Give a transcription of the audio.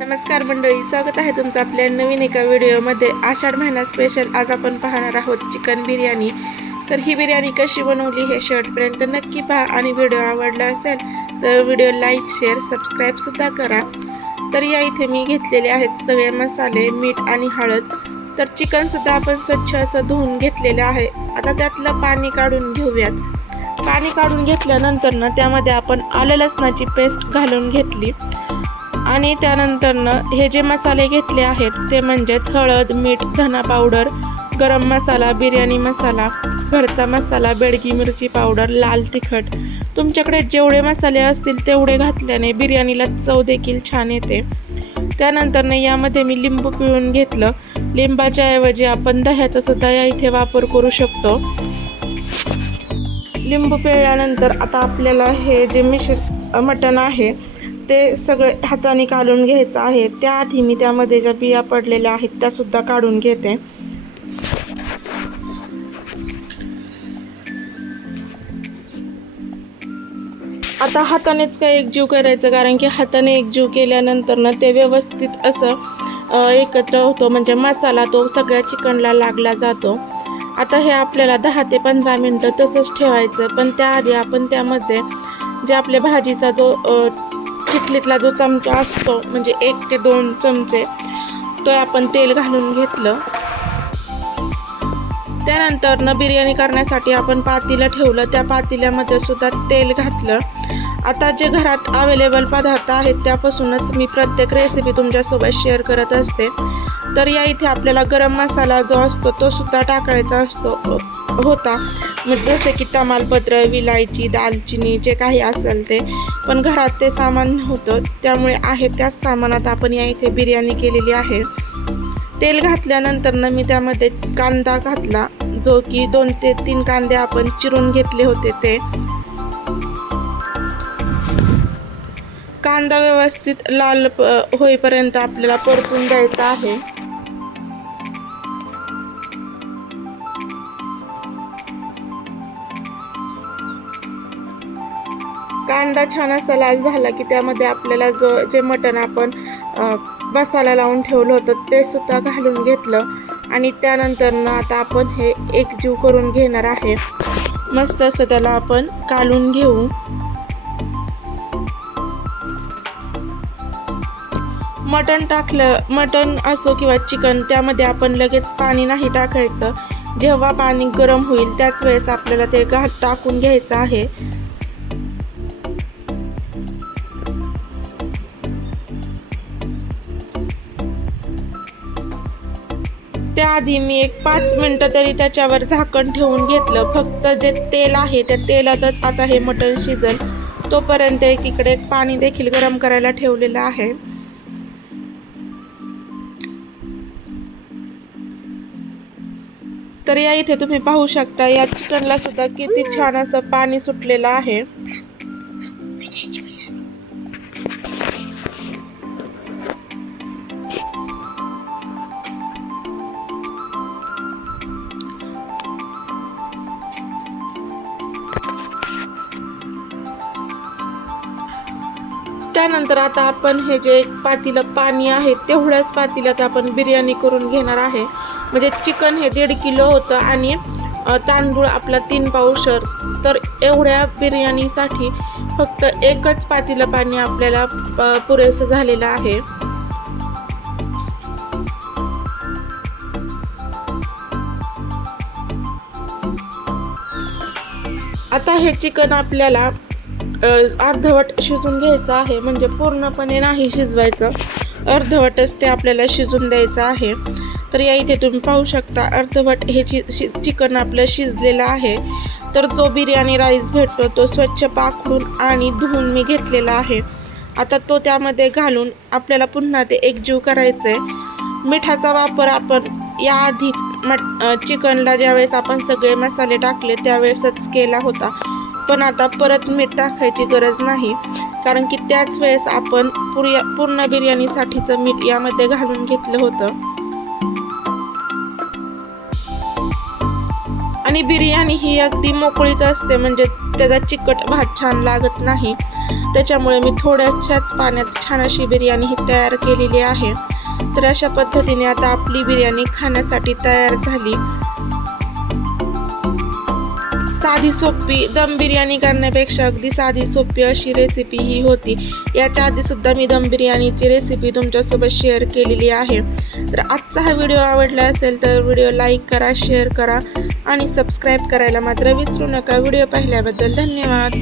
नमस्कार मंडळी स्वागत आहे तुमचं आपल्या नवीन एका व्हिडिओमध्ये. आषाढ महिना स्पेशल आज आपण पाहणार आहोत चिकन बिर्याणी. तर ही बिर्याणी कशी बनवली हे शेवटपर्यंत नक्की पहा आणि व्हिडिओ आवडला असेल तर व्हिडिओ लाईक शेअर सबस्क्राईबसुद्धा करा. तर या इथे मी घेतलेले आहेत सगळे मसाले मीठ आणि हळद. तर चिकनसुद्धा आपण स्वच्छ असं धुवून घेतलेलं आहे. आता त्यातलं पाणी काढून घेऊयात. पाणी काढून घेतल्यानंतर ना त्यामध्ये आपण आलं लसणाची पेस्ट घालून घेतली. आणि त्यानंतरनं हे जे मसाले घेतले आहेत ते म्हणजेच हळद मीठ धना पावडर गरम मसाला बिर्याणी मसाला घरचा मसाला बेडगी मिरची पावडर लाल तिखट. तुमच्याकडे जेवढे मसाले असतील तेवढे घातल्याने बिर्याणीला चव देखील छान येते. त्यानंतरनं यामध्ये मी लिंबू पिळून घेतलं. लिंबाच्या ऐवजी आपण दह्याचा सुद्धा या इथे वापर करू शकतो. लिंबू पिळल्यानंतर आता आपल्याला हे जे मिश्र मटण आहे ते सगळे हाताने काढून घ्यायचं आहे. त्याआधी मी त्यामध्ये ज्या बिया पडलेल्या आहेत त्यासुद्धा काढून घेते. आता हातानेच काय एकजीव करायचं? कारण की हाताने एकजीव केल्यानंतर ना ते व्यवस्थित असं एकत्र होतो. म्हणजे मसाला तो सगळ्या चिकनला लागला जातो. आता हे आपल्याला दहा ते पंधरा मिनटं तसंच ठेवायचं. पण त्याआधी आपण त्यामध्ये जे आपल्या भाजीचा जो किटलीतला जो चमचा असतो म्हणजे एक ते दोन चमचे तो आपण तेल घालून घेतलं. त्यानंतर न बिर्याणी करण्यासाठी आपण पातीला ठेवलं. त्या पातेल्यामध्ये सुद्धा तेल घातलं. आता जे घरात अवेलेबल पदार्थ आहेत त्यापासूनच मी प्रत्येक रेसिपी तुमच्यासोबत शेअर करत असते. तर या इथे आपल्याला गरम मसाला जो असतो तो सुद्धा टाकायचा असतो. होता. मग जसे की तमालपत्र विलायची दालचिनी जे काही असेल ते. पण घरात ते सामान होतं. त्यामुळे आहे त्याच सामानात आपण या इथे बिर्याणी केलेली आहे. तेल घातल्यानंतरनं मी त्यामध्ये कांदा घातला. जो की दोन ते तीन कांदे आपण चिरून घेतले होते ते. कांदा व्यवस्थित लाल प- होईपर्यंत आपल्याला परतून द्यायचा आहे. कांदा छान असा लाल झाला की त्यामध्ये आपल्याला जो जे मटण आपण मसाला लावून ठेवलं होतं ते सुद्धा घालून घेतलं. आणि त्यानंतर आता आपण हे एकजीव करून घेणार आहे. मस्त असं त्याला आपण कालून घेऊ. मटण टाकलं मटण असो किंवा चिकन त्यामध्ये आपण लगेच पाणी नाही टाकायचं. जेव्हा पाणी गरम होईल त्याच वेळेस आपल्याला ते घात टाकून घ्यायचं आहे. त्याआधी मी एक पाच मिनटं तरी त्याच्यावर झाकण ठेवून घेतलं. फक्त जे तेल आहे त्या तेलातच आता हे मटण शिजल. तोपर्यंत एकीकडे पाणी देखील गरम करायला ठेवलेलं आहे. तर या इथे तुम्ही पाहू शकता या चिकनला सुद्धा किती छान असं पाणी सुटलेलं आहे. त्यानंतर आता आपण हे जे एक पातीलं पाणी आहे तेवढ्याच पातीलात आपण बिर्याणी करून घेणार आहे. म्हणजे चिकन हे दीड किलो होतं आणि तांदूळ आपला तीन पावशर तर एवढ्या बिर्याणीसाठी फक्त एकच पातीलं पाणी आपल्याला पुरेसं झालेलं आहे. आता हे चिकन आपल्याला अर्धवट शिजून घ्यायचं आहे. म्हणजे पूर्णपणे नाही शिजवायचं. अर्धवटच ते आपल्याला शिजून द्यायचं आहे. तर या इथे तुम्ही पाहू शकता अर्धवट हे चि शि चिकन आपलं शिजलेलं आहे. तर जो बिर्याणी राईस भेटतो तो स्वच्छ पाखडून आणि धुवून मी घेतलेला आहे. आता तो त्यामध्ये घालून आपल्याला पुन्हा ते एकजीव करायचं आहे मिठाचा वापर आपण याआधीच मट चिकनला ज्यावेळेस आपण सगळे मसाले टाकले त्यावेळेसच केला होता. पण आता परत मीठ टाकायची गरज नाही. कारण की त्याच वेळेस आपण पुर्या पूर्ण बिर्याणीसाठीचं मीठ यामध्ये घालून घेतलं होतं. आणि बिर्याणी ही अगदी मोकळीच असते म्हणजे त्याचा चिकट भात छान लागत नाही. त्याच्यामुळे मी थोड्याशाच पाण्यात छान अशी बिर्याणी ही तयार केलेली आहे. तर अशा पद्धतीने आता आपली बिर्याणी खाण्यासाठी तयार झाली. साधी सोपी दम बिर्याणी करण्यापेक्षा अगदी साधी सोपी अशी रेसिपी ही होती. याच्या आधी सुद्धा मी दम बिर्याणीची रेसिपी तुमच्यासोबत शेअर केलेली आहे. तर आजचा हा व्हिडिओ आवडला असेल तर व्हिडिओ लाईक करा शेअर करा आणि सबस्क्राईब करायला मात्र विसरू नका. व्हिडिओ पाहिल्याबद्दल धन्यवाद.